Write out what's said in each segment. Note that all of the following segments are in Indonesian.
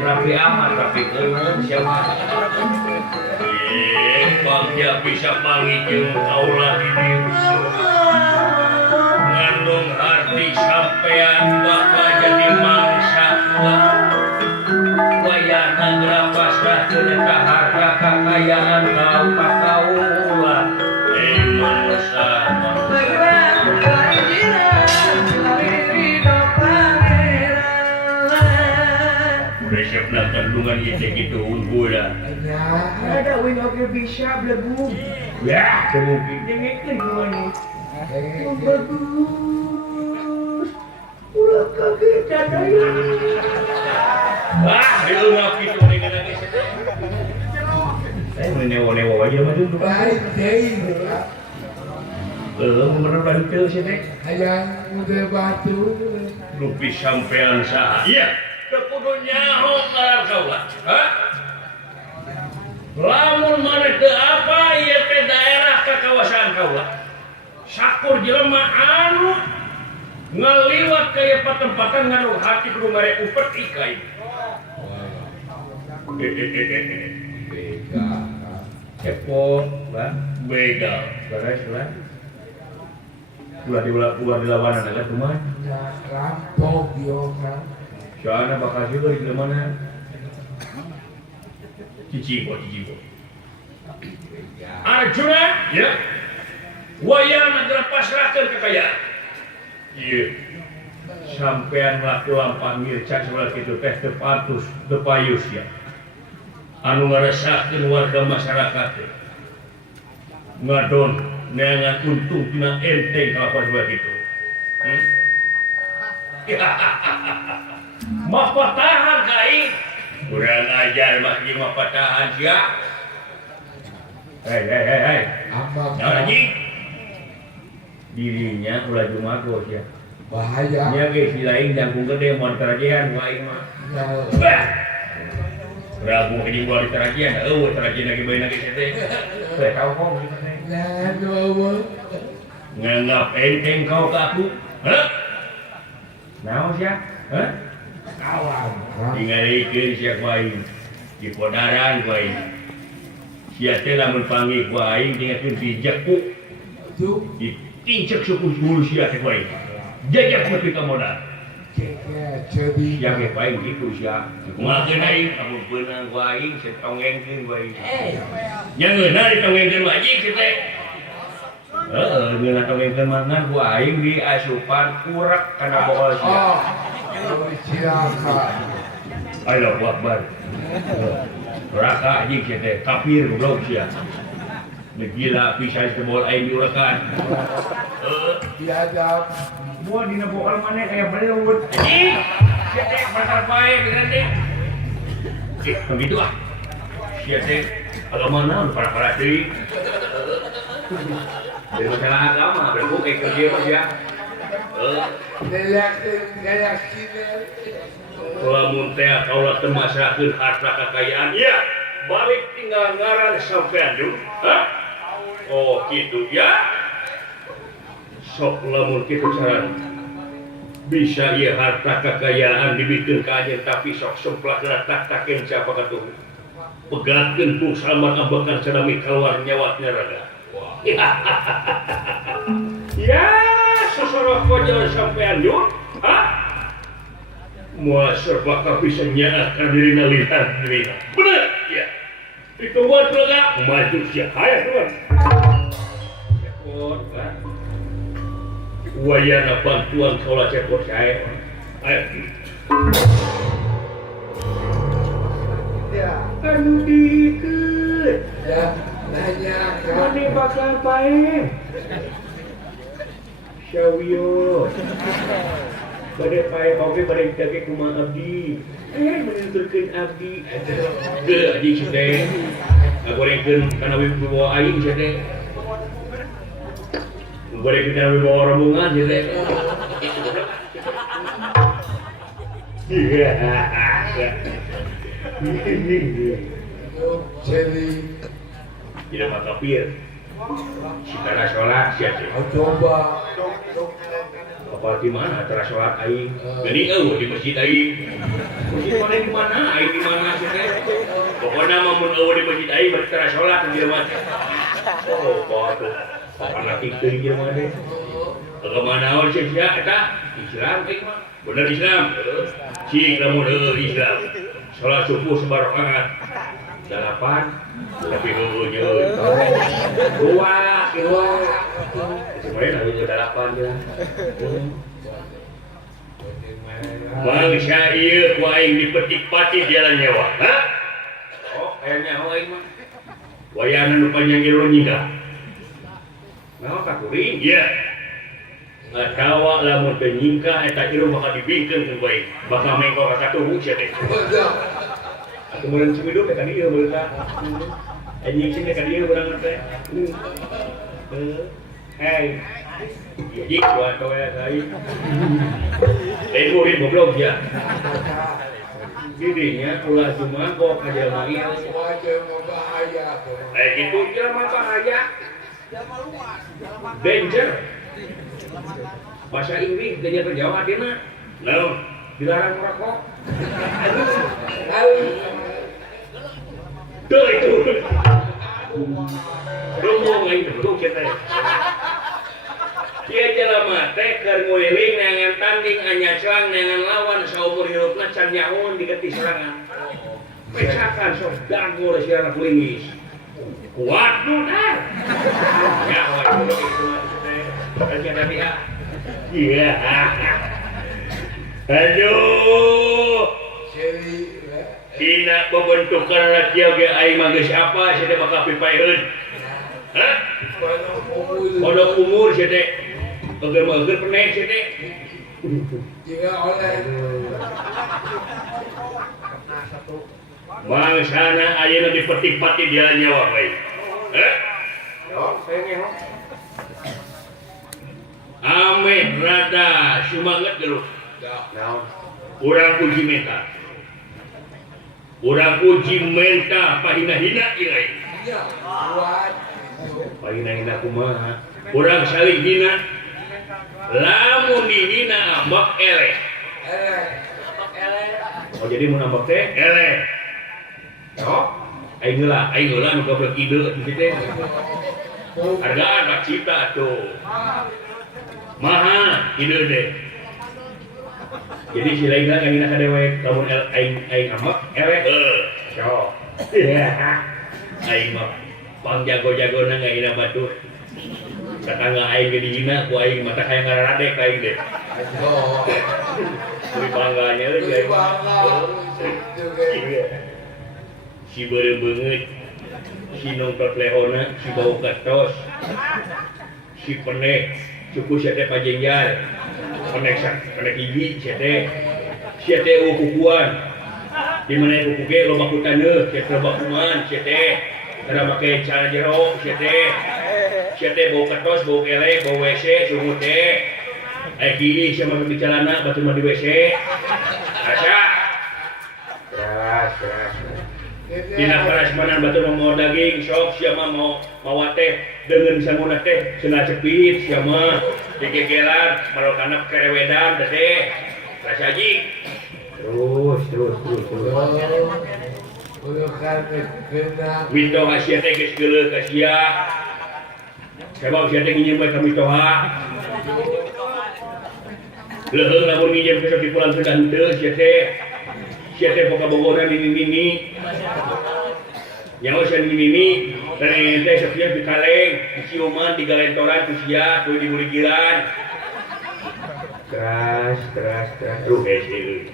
rapi amat tapi siapa bagja bisa mangijeng kaulah ini ngandung arti sampean bakal jadi mangsa wayana grapasrah ternyata harta kekayaan kau pakaulah mangsa kandungan itu gitu unggul lah. Ada wing oke bisa belum. Ya, mungkin dengerin gua nih. Bagus. Ulah kaget ada ya. Wah, dia ngap gitu dengan lagi. Saya menewo-newo aja mah dulu. Baik, deh. Bener bantu sih teh. Hayang udah batu. Lupi sampean saha. Iya. Kudu nyaho karang kaulah. Hah? Lamun mana teu apa ieu teh daerah kekawasan kaulah. Sakur jelema anu ngaliwat ka ieu patempatan nganu hati kudu mere upet ikai. Bega. Cepot, lah, begal. Beres lah. Buah di lawanan ada kumaha? Rampok yo kan. Soalnya bakal juga di mana? Cicibo. Arjuna, ya. Wayana adalah pasrahkan kekayaan. Iya. Sampean melaku lampah mirca sebelah itu teh tepatus, tepayus ya. Anu ngaresahkeun warga masyarakat teh. Ngadon neangan untung tina enteng kalapan sebelah itu. Mapatahan kai kurang ajar masih mapatahan siap. Hei jangan anjing dirinya ulah jumagos ya Bahaya. nya ge si lain jangkung gede mau terajian lain mah Rabu ke di terajian terajian lagi bae lagi teh teu tahu kok nganggap enteng kau ke aku hah naon sia hah kawan. tinggalikeun sia ku aing di podaran ku aing sia teh lamun panggih ku aing tinggalkeun dijeku ditincek suku bulu sia teh ku aing jajak mati ka modal Jadi sia ge ku aing kitu sia kumaha aing amun beunang ku aing setongengkeun ku aing nya ngeunah ditongengkeun ku aing kitu teh ngeunah tongengkeun mangan ku aing di asupan urak kana bohol sia Ayo Akbar. Raka anjing sia teh kafir goblok sia. Gila pisan sebol aing diurakan. diadap Mua dina bokal maneh kaya belut. Ih, sia teh bakal bae dengan teh. Begitu ah. Sia teh agama naon para-para deui. Dari masalah agama, berarti kayak kerja mah ya. keyakinan Lamun teh kaulah teu masrahkeun harta kekayaan, iya, balik tinggal ngaran sampean dulu. Hah? Oh, kitu ya. Sok lamun kitu saran. Bisa ieu harta kekayaan dibikeun ka anjeun tapi sok semplak tak-takeun siapa katuh. Pegatkeun ku salaman ambekan sadami kaluar nyawatna raga. Ya, sesorok kojol sampean yuk. Hah? Mua serba bisa nyaahkan dirina lihat dirina. Bener? Ya. Itu buat lega. Maju siap. Hayat tuan. Cepot, kan? Wayana bantuan kaulah cepot saya. Ayo. ya Anu dikeut. ya nanya Mane bakal bae. Syawio. Bade pae oge bade dage kumaha abdi. Menentukeun abdi. Deu anjing sia teh. Ngagorengkeun kana wibawa aing sia teh. Ngagorengkeun kana wibawa rombongan sia teh. jadi Tidak mah kafir. Kita sholat sia teh. coba Bapak di mana antara sholat aing? Gini di masjid aing. Masjid mana di mana? Aing di mana sih teh? Pokoknya mun di masjid aing antara sholat di mana? Oh, bapak tuh. Anak itu di mana deh? Agama naon sih ya? Eta Islam teh mah. Bener Islam. Cik lamun Islam. Sholat subuh sebarakaat. 8 tapi heunya. 2 sebenarnya hanya 8 ya. Mangsa ieu ku aing dipetik pati jalan nyawa. Hah? Oh, aya nyawa aing mah. Wayana nu panjang jero nyingga. Naon ka kuring? Ieu. Atawa lamun teu nyingka eta ieu bakal dibingkeun ku bae. Bakal mengko ka katuhu sia teh. Kemudian Cibidu kan dia berita, anjing sini kan dia berang teh. Hey, jadi buat kau ya saya. Murid goblok ya. Dirinya ulah cuma kok aja lagi. Gitu jelema bahaya. Danger. Bahasa Inggris dia terjawab dina. No, dilarang merokok. Tuh itu. Rumong aing dulu kita. Dia jelema teh keur nguliling neangan tanding anya serang neangan lawan saumur hirupna can nyaun digetih serangan. Pecakan sok dangu si anak linggis. Kuat nu dah. Ya kuat dulu itu teh. Tadi ada dia. Iya. Aduh. Tina pembentukan radio ge aing mah geus apa sia teh bakal pipaeun. Hah? Pondok umur sia teh. Eueur penek sia teh. Jika oleh mangsana ayeuna dipetik pati dia nyawa bae. Hah? Yo, saya nyaho. Ame rada sumanget geuleuh. Naon? Urang uji mental. Urang uji mental pahina-hina ieu lain. Iya, kuat. Pahina-hina kumaha? Urang saling hina. Lamun dihina ambak eleh. Oh jadi mun ambak teh eleh. Oh, aing heula nu goblok ide di teh. Hargaan Pak Cipta tuh. Maha ide deh. Jadi si lainnya kan hina kadewek lamun aing ambak eleh. So. Aing mah pang jago-jagona ngahina batur. Tetangga aing ge dihina ku aing mata kaya ngararadek aing deh. Oh. Kuwi bangganya euy aing. Si beureuh beungeut, si nongkrot lehona, si bau katos, si penek, cukup sia teh pajengjar, penek gigi sia teh ukukuan, di mana kuku ge loba kutaneuh, sia teh loba kuman, sia teh kada make cara jero, sia teh bau katos, bau kelek, bau WC, sungut teh, gigi sia mah bicarana batu mah di WC, asa, keras. Dina prasmanan batur mau daging sok sia mah mau teh deungeun sangguna teh cenah cepit sia mah digegelan marokana kerewedan teh rasaji terus mitoha sia teh geus geuleuh ka sia sabab sia teh nginjem bae ka mitoha leuheung lamun nginjem besok dipulang sudah henteu sia teh boga bogona mimi nyawa sia mimi dan teh sapieu dikaleng diciuman digalentoran ku sia ku dibuligilan keras ruh euy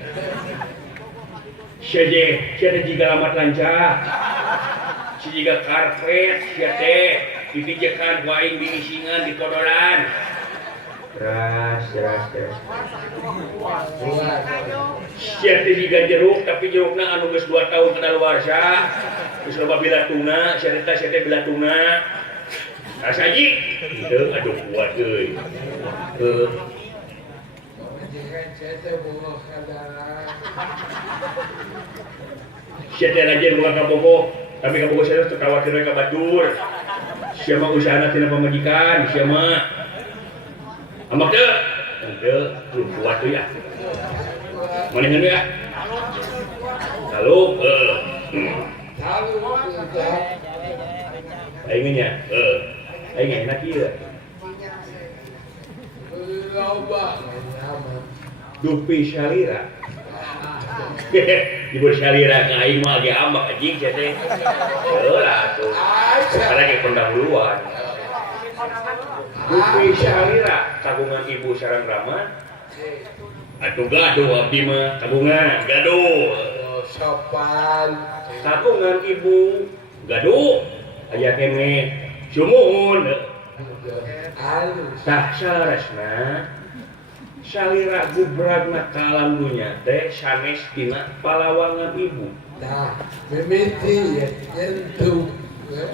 sia teh jiga lamat lancah sia jiga karpet sia teh dipijekan ku aing diisingan dikodoran keras sia teh jiga jeruk tapi jerukna anu geus 2 tahun kadaluarsa geus loba bilatungna sia teh bilatungna rasaji teu aduh kuat euy sia teh rajin buka kabogoh tapi kabogoh sia teh khawatir we ka batur sia mah usahana tina pamajikan sia mah amak teu Ente kuat tuh ya. Mana ya? Lalu Tahu sudah. Aingnya aing enak ieu. Loba nyaman. Dupi Syalira. Dibur Syalira ka aing mah ge ambak anjing sia teh. Heulah tuh. Karena ge pendahuluan. Dupi Syalira kagungan Ibu Sarang Rama. Atuh gaduh abdi mah kagungan gaduh. Sopan. Kagungan Ibu gaduh. Aya kene sumuhun. Halus. Tah saresna Syalira gubragna kalam dunya teh sanes dina palawangan ibu. Nah, mimiti ya nyentuh.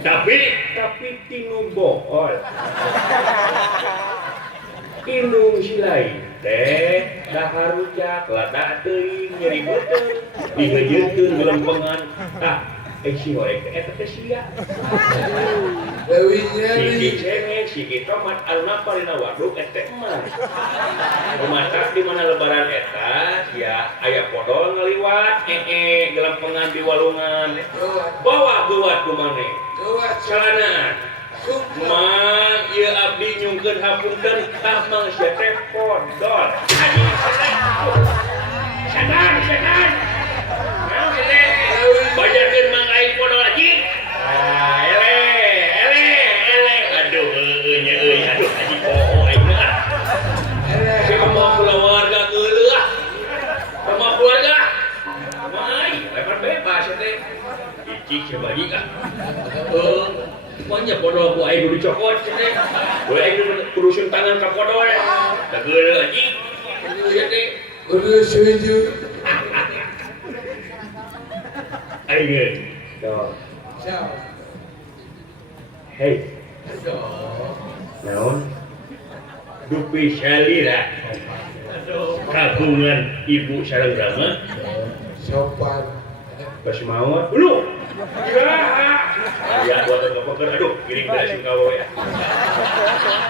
Tapi tinu bohol. Indung si lain teh dahar rujak lada teuing nyeri beuteung digeujeutkeun gelempengan. Tah si horeg teh eta teh sia. Dewi Siki nyeri. cengeng, siki tomat, alna palina waduk eta emas. Rumatak di mana lebaran eta, ya aya podol ngaliwat, gelempengan di walungan. Bawa buat kumane. Celanaan. Mang ieu abdi nyungkeun hapunten tah mang sia teh podol. Anjing setan. Naon teh? Bajarkeun mang aing podol lagi. Aduh, anjing poho aing mah. Siapa mau keluarga geuleuh ah. Sama keluarga. Mai, lebar bebas teh. Icik sabagi ah. Banyak podol ku aing kudu cokot teh. Boleh aing kurusun tangan ka podol. Da geuleuh anjing. Ieu teh Kudu sujud. aing. Tuh. Siap. Hei, naon? Dupi Syalira kagungan Ibu Sareng Rama Sopan. pas maot uluh ya buat apa aduh giring dari Singkawa ya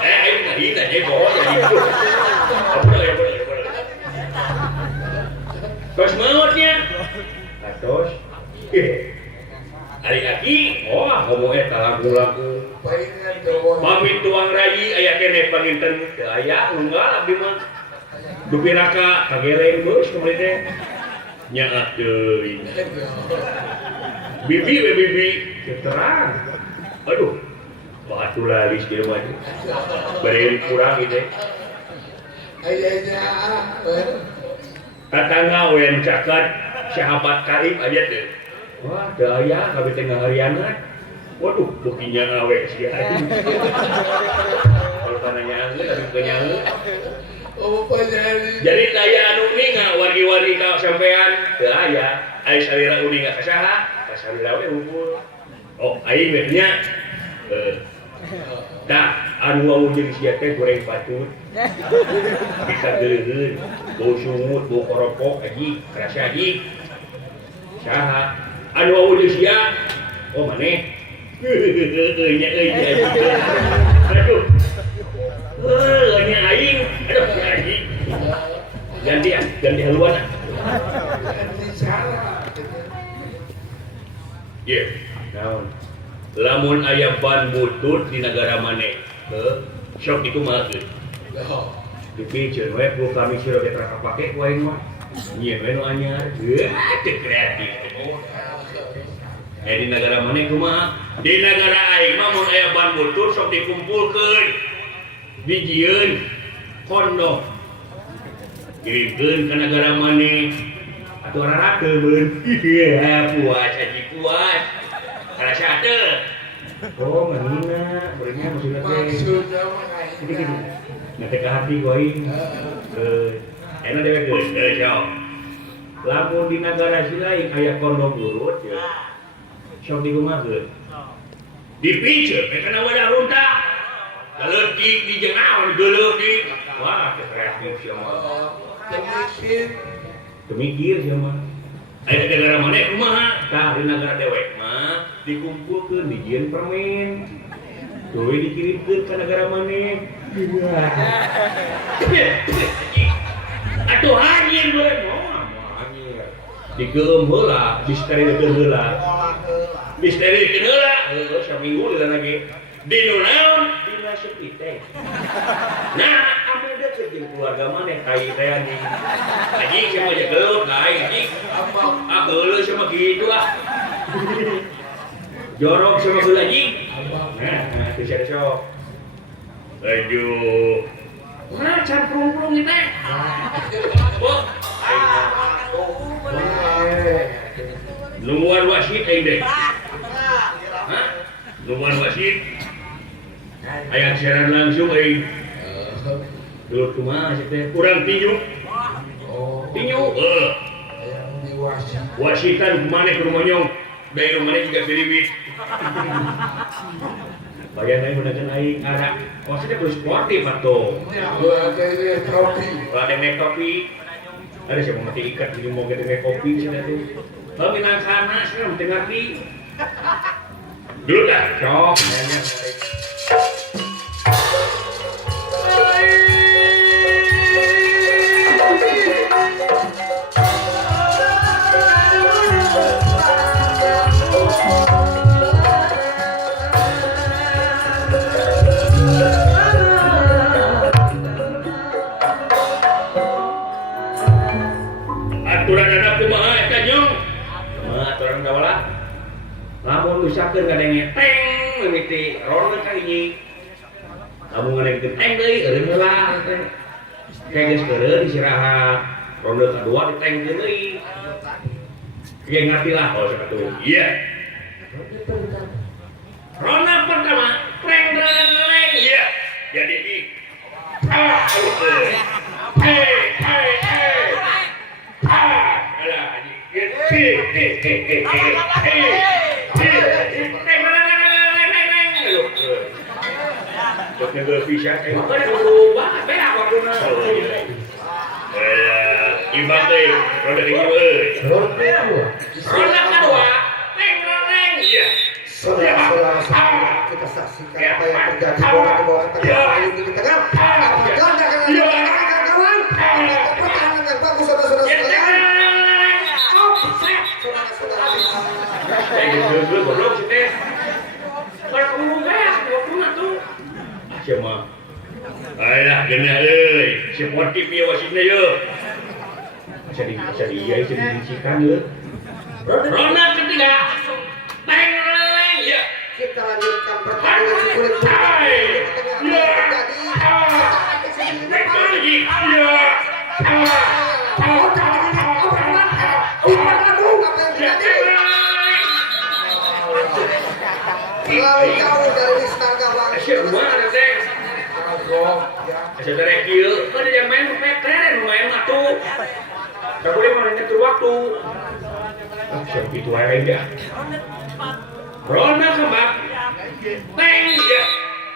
aing ngahina nya bohong jadi itu apa ya pas maotnya atos hari aki ngomong eta lagu-lagu Palingan doang. pamit tuang rayi aya kene panginten teu aya unggal abdi mah dupi raka kageleng geus kemarin teh nyaat teuing bibi terang aduh batu lalis di rumah itu bari kurang gitu Ayahnya. tetangga wen caket sahabat karib aja deh wah daya kabeh teh ngahariangan waduh bukinya awe sia kalau tananya angin tapi kenyang Oh, pajari. jadi daya anu ninga wargi-wargi ka sampean teu aya ai salira uning ka saha ka salira we hubul oh aing we nya tah anu wau jeung sia teh goreng patut bisa geuleun bau sungut bau koropok aji rasa aji saha anu wau jeung sia oh maneh nya aduh nya aing aduh aji ganti haluan Ganti salah. yeah naon lamun aya ban butut di negara maneh sok itu mah teu dipikeun we ku kami sira ge tara kapake ku aing mah nyieun we nu anyar teu kreatif di negara maneh kumaha di negara aing mah mun aya ban butut sok dikumpulkeun dijieun kondom kirimkeun ka negara maneh atuh rarakeun iya puas aji puas rasa teu oh ngahina beurnya maksudna teh Maksudnya mah nanti ke hati ku aing enak dewekeun jauh lamun di negara si lain aya kondom urut ya sok dikumakeun dipiceun kana wadah runta leutik di jengawan geuleuh di wah kreatif sia mah Temikir. Kemikir sia mah aya negara maneh kumaha tah di negara dewek mah dikumpulkeun dijieun permen tuluy dikirimkeun ka negara maneh Atuh angin gue dikeum heula disterilkeun heula disterilkeun heula saminggu lagi di nu naon dina sepi teh nah ame deukeut jeung keluarga maneh kai teh anjing anjing sama aja gelut lain anjing geuleuh sama kitu jorok sama geuleuh anjing nah bisa sok aduh nah camprung-prung ini teh nungguan wasit aing deh hah nungguan wasit aya siaran langsung aing dulu kumaha sih teh urang tinju tinju yang diwasi wasitan kumaneh ke rumah nyong dari rumah juga bibit bayan aing meuneukeun aing ada wasitnya kudu sportif atuh ada trofi ada make kopi ada siapa mati ikat jadi mau kita make kopi sih tadi kalau minang sana sih mesti ngerti dulu dah cok nanya aturan anak kumaha eta nyong aturan kawala lamun usahakeun ngadenge teng mimiti ron ka hiji lamun ngadenge teng deui eureun heula teh kayak geus keureun istirahat ronde kadua ditengkeun deui ge ngarti lah kalau sakatu iya ronde pertama preng reng iya jadi di imbang teh roda tinggi euy roda kedua teng reng iya saudara-saudara kita saksikan apa yang terjadi bola tengah ini di tengah jangan kawan pertahanan yang bagus saudara-saudara sekalian dulu goblok sih teh kalau kamu enggak waktu tuh siapa ayolah genah euy sportif ieu wasitna yeuh jadi iya jadi dicikan yeuh ronda ketiga teng reng ya kita lanjutkan pertandingan si kulit jauh dari istana gawang. Mana teh? Saudara kieu, kan yang main peten, main atuh. Tak boleh mainnya tur waktu. Siap itu aja dah. Ronda kembang. Teng ya.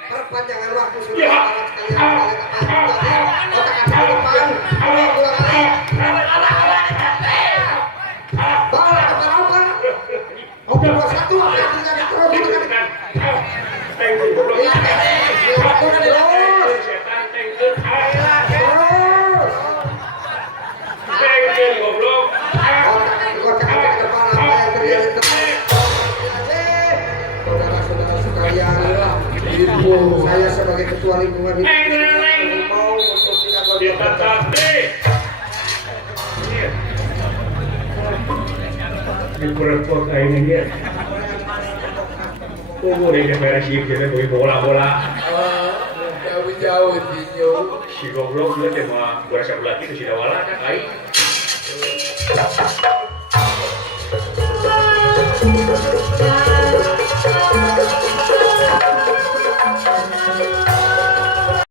Perpanjangan waktu sudah sekalian otak-atik depan. Bola ke Paropa. Oke, 2-1 artinya diterobos. Saya sebagai ketua lingkungan hidup mau untuk tidak diperkok kayaknya dia tunggu deh beres sih kita beli bola-bola jauh-jauh tinju si goblok dia mah berasa belati ke si dawala kan